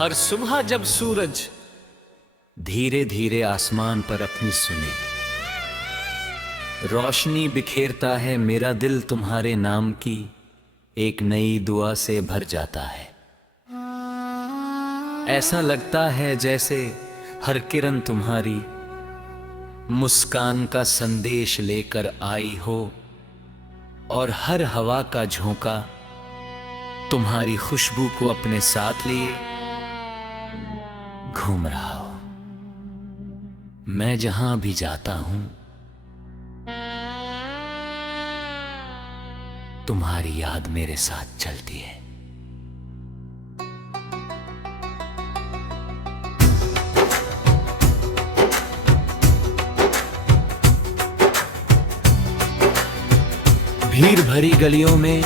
हर सुबह जब सूरज धीरे धीरे आसमान पर अपनी सुने रोशनी बिखेरता है, मेरा दिल तुम्हारे नाम की एक नई दुआ से भर जाता है। ऐसा लगता है जैसे हर किरण तुम्हारी मुस्कान का संदेश लेकर आई हो और हर हवा का झोंका तुम्हारी खुशबू को अपने साथ लिए घूम रहा हो। मैं जहां भी जाता हूं तुम्हारी याद मेरे साथ चलती है। भीड़ भरी गलियों में,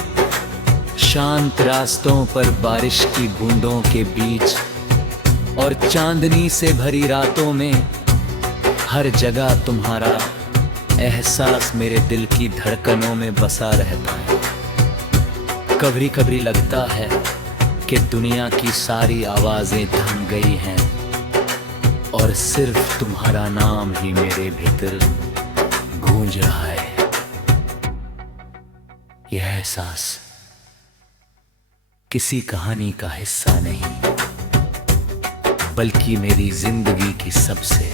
शांत रास्तों पर, बारिश की बूंदों के बीच और चांदनी से भरी रातों में, हर जगह तुम्हारा एहसास मेरे दिल की धड़कनों में बसा रहता है। कभी कभी लगता है कि दुनिया की सारी आवाजें थम गई हैं और सिर्फ तुम्हारा नाम ही मेरे भीतर गूंज रहा है। यह एहसास किसी कहानी का हिस्सा नहीं, बल्कि मेरी जिंदगी की सबसे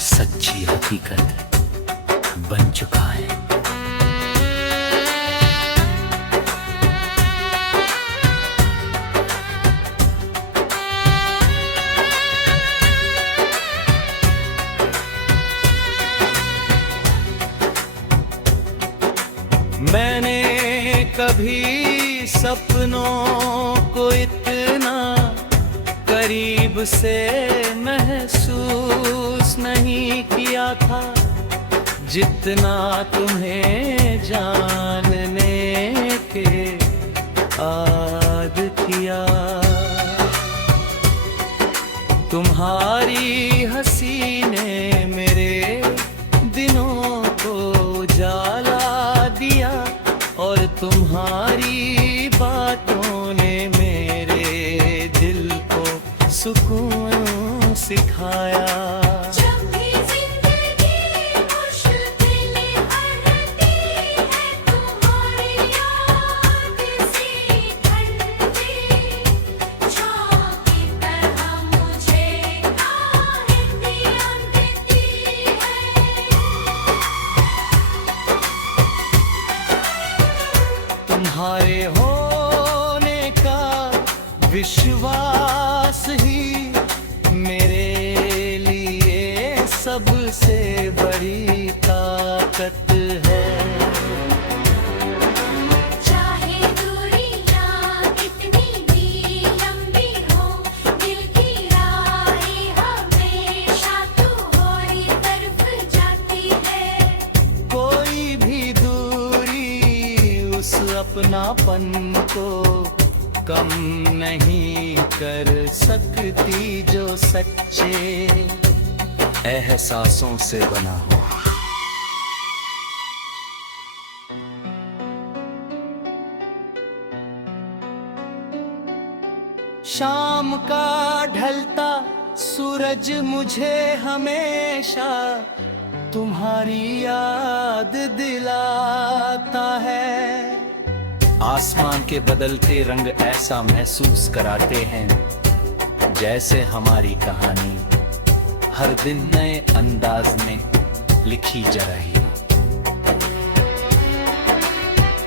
सच्ची हकीकत बन चुका है। मैंने कभी सपनों को इतना करीब से महसूस नहीं किया था, जितना तुम्हें जानने के बाद किया। तुम्हारी हंसी ने मेरे दिनों को उजाला दिया और तुम्हारी बातों ने मेरे दिल को सुकून सिखाया। तुम्हारे होने का विश्वास ही मेरे लिए सबसे बड़ी ताकत है। चाहे दूरियां कितनी भी लंबी हो, दिल की राहें हमेशा तुम्हारी तरफ जाती है। कोई भी दूरी उस अपनापन को कम नहीं कर सकती जो सच्चे एहसासों से बना हो। शाम का ढलता सूरज मुझे हमेशा तुम्हारी याद दिलाता है। आसमान के बदलते रंग ऐसा महसूस कराते हैं जैसे हमारी कहानी हर दिन नए अंदाज में लिखी जा रही हो।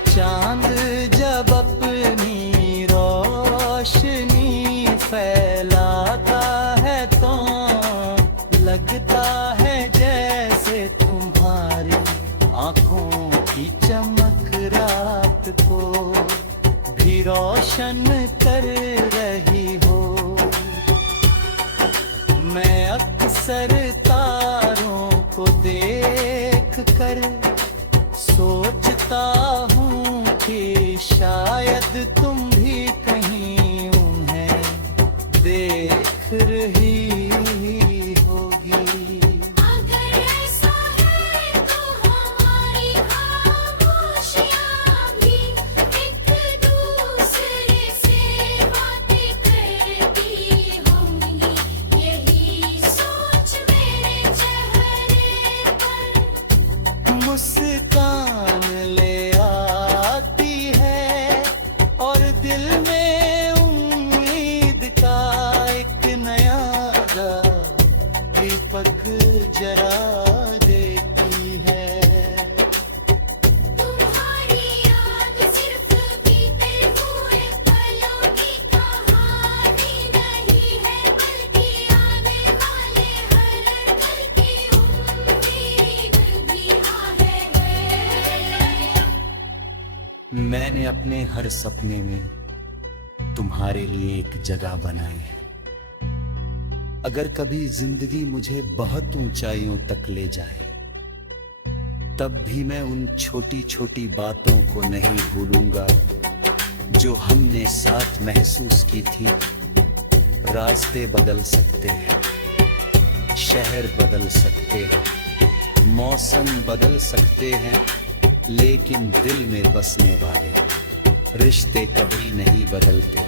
चांद जब अपनी रोशनी फैलाता है तो लगता है जैसे तुम्हारी आंखों की चमक रात को भी रोशन कर रही हो। मैं अक्सर तारों को देख कर सोचता हूँ कि शायद तुम भी कहीं उन्हें देख रही होगी। अगर ऐसा है तो हमारी खामोशियां भी एक दूसरे से बातें करती मैंने अपने हर सपने में तुम्हारे लिए एक जगह बनाई है। अगर कभी जिंदगी मुझे बहुत ऊंचाइयों तक ले जाए, तब भी मैं उन छोटी छोटी बातों को नहीं भूलूंगा जो हमने साथ महसूस की थी। रास्ते बदल सकते हैं, शहर बदल सकते हैं, मौसम बदल सकते हैं, लेकिन दिल में बसने वाले रिश्ते कभी नहीं बदलते।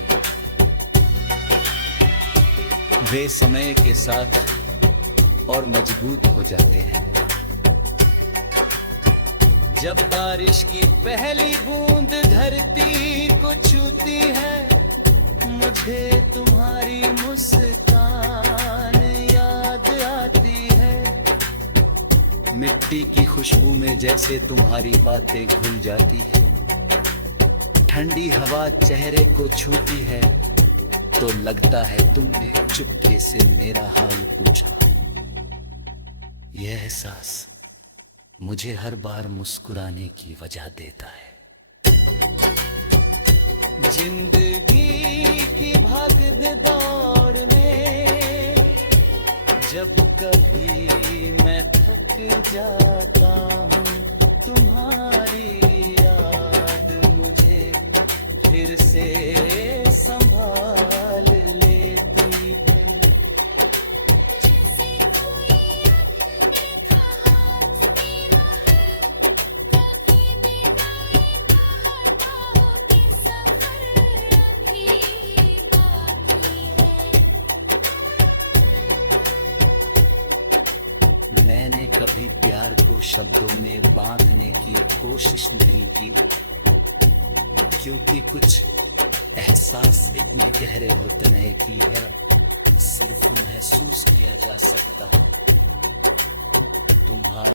वे समय के साथ और मजबूत हो जाते हैं। जब बारिश की पहली बूंद धरती को छूती है, मुझे तुम्हारी मुस्कान याद आती है। मिट्टी की खुशबू में जैसे तुम्हारी बातें घुल जाती है। ठंडी हवा चेहरे को छूती है तो लगता है तुमने चुपके से मेरा हाल पूछा। यह एहसास मुझे हर बार मुस्कुराने की वजह देता है। जिंदगी की भागद दौड़ में जब कभी मैं थक जाता हूँ, तुम्हारी याद मुझे फिर से संभाल लेती है। जैसे कोई अनदेखा हाथ मेरा है, कभी विदाई कहता हो कि सफर अभी बाकी है। मैंने कभी प्यार को शब्दों में बांधने की कोशिश नहीं की, क्योंकि कुछ एहसास इतने गहरे होते हैं कि है सिर्फ महसूस किया जा सकता है। तुम्हारा